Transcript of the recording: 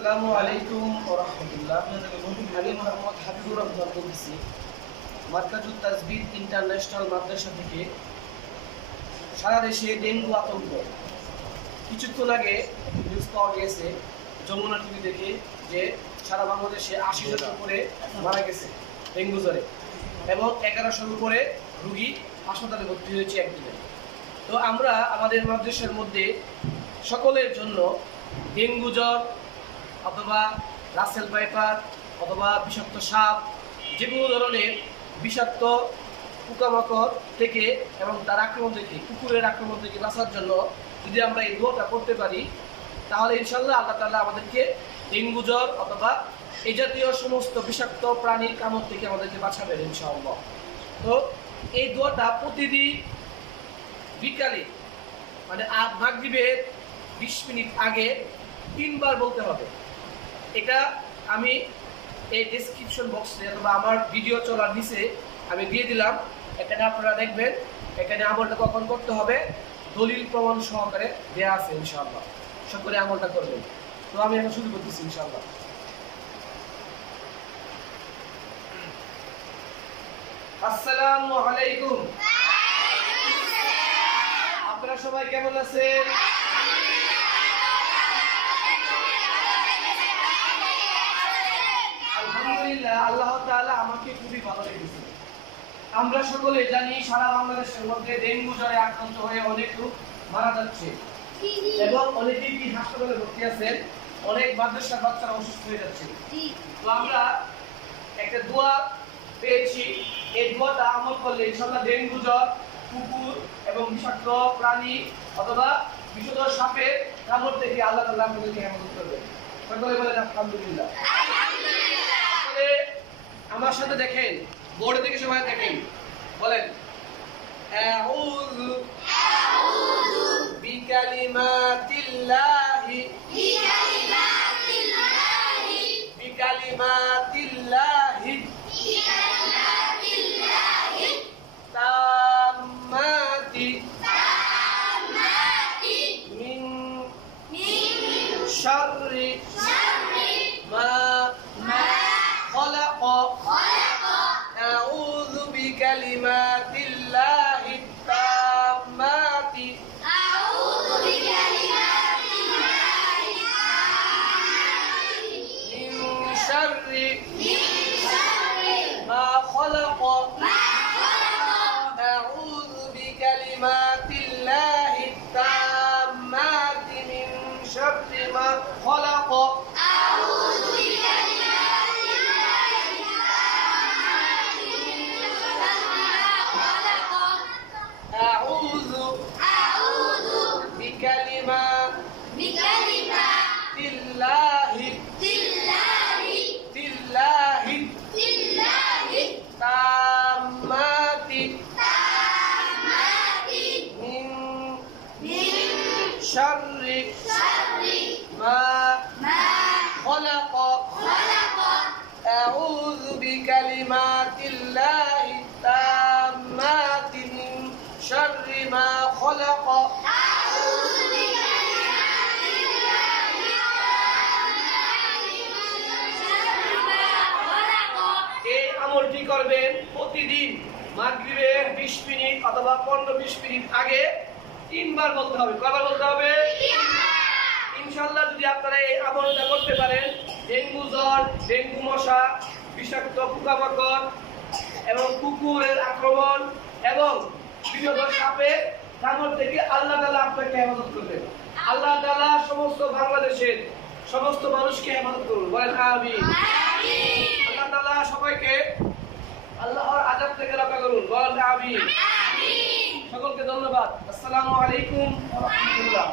আসসালামু আলাইকুম ওয়া রাহমাতুল্লাহ। আমি মোহাম্মদ হাবিবুর রহমান বলছি মার্কাজুত তাজবিদ ইন্টারন্যাশনাল মাদ্রাসা থেকে। সারা দেশে ডেঙ্গু আতঙ্ক। কিছুক্ষণ আগে নিউজ পাওয়া গিয়েছে যমুনা টিভি থেকে যে সারা বাংলাদেশে ৮০ জনের উপরে মারা গেছে ডেঙ্গু জ্বরে এবং ১১০০-র উপরে রোগী হাসপাতালে ভর্তি হয়েছে একদিনে। তো আমরা আমাদের মাদ্রাসার মধ্যে সকলের জন্য ডেঙ্গু জ্বর অথবা রাসেল পাইপার অথবা বিষাক্ত সাপ, যে কোনো ধরনের বিষাক্ত পোকামাকড় থেকে এবং তার আক্রমণ থেকে, কুকুরের আক্রমণ থেকে বাঁচার জন্য যদি আমরা এই দোয়াটা করতে পারি তাহলে ইনশাল্লাহ আল্লাহ তাআলা আমাদেরকে ডেঙ্গু জ্বর অথবা এই জাতীয় সমস্ত বিষাক্ত প্রাণীর কামড় থেকে আমাদেরকে বাঁচাবেন ইনশাআল্লাহ। তো এই দোয়াটা প্রতিদিন বিকালে মানে মাগরিবের ২০ মিনিট আগে ৩ বার বলতে হবে। এটা আমি এই ডেসক্রিপশন বক্সে অথবা আমার ভিডিও চলার নিচে আমি দিয়ে দিলাম, এখানে আপনারা দেখবেন। এখানে আমলটা কখন করতে হবে দলিল প্রমাণ সহকারে দেওয়া আছে ইনশাআল্লাহ। সকলে আমলটা করবেন। তো আমি এখন শুরু করতেছি ইনশাআল্লাহ। আসসালামু আলাইকুম। আপনারা সবাই কেমন আছেন? আলহামদুলিল্লাহ, আল্লাহ তাআলা আমাকে খুবই ভালো রেখেছে। আমরা সকলে জানি সারা বাংলাদেশের মধ্যে ডেঙ্গু জ্বরে আক্রান্ত হয়ে অনেক লোক মারা যাচ্ছে এবং অনেকেই কি হাসপাতালে ভর্তি আছেন, অনেক মাদ্রাসার বাচ্চারা অসুস্থ হয়ে যাচ্ছে। তো আমরা একটা দোয়া পেয়েছি, এই দোয়াটা আমল করলে ইনশাআল্লাহ ডেঙ্গু জ্বর, কুকুর এবং বিষাক্ত প্রাণী অথবা বিষধর সাপের কামড় থেকে আল্লাহ তাআলা আমাদেরকে হেফাজত করবেন। সকলে বলেন আলহামদুলিল্লাহ। আমার সাথে দেখেন, বোর্ড থেকে সবাই দেখেন, বলেন আউযু বিকালিমাতিল্লাহি তাম্মাতি মিন শাররি মা خلق أعوذ بكلمات الله التامات من شر ما خلق أعوذ بكلمات الله التامات من شر ما خلق أعوذ بكلمات الله التامات من شر ما خلق أعوذ بكلمات الله التامات من شر ما خلق এই আমলটি করবেন প্রতিদিন মাগরিবের ২০ মিনিট অথবা ১৫-২০ মিনিট আগে ৩ বার বলতে হবে। কয়বার বলতে হবে? ইনশাআল্লাহ যদি আপনারা এই আমলটা করতে পারেন, ডেঙ্গু জ্বর, ডেঙ্গু মশা, বিষাক্ত পোকামাকড় এবং কুকুরের আক্রমণ এবং বিষধর সাপের কামড় থেকে আল্লাহ তাআলা আপনাকে হেফাজত করবেন। আল্লাহ তাআলা সমস্ত বাংলাদেশের সমস্ত মানুষকে হেফাজত করুন। বলেন আমিন। আল্লাহ তাআলা সবাইকে আল্লাহর আযাব থেকে রক্ষা করুন। বলেন আমিন। সকলকে ধন্যবাদ। আসসালামু আলাইকুম ওয়া রাহমাতুল্লাহ।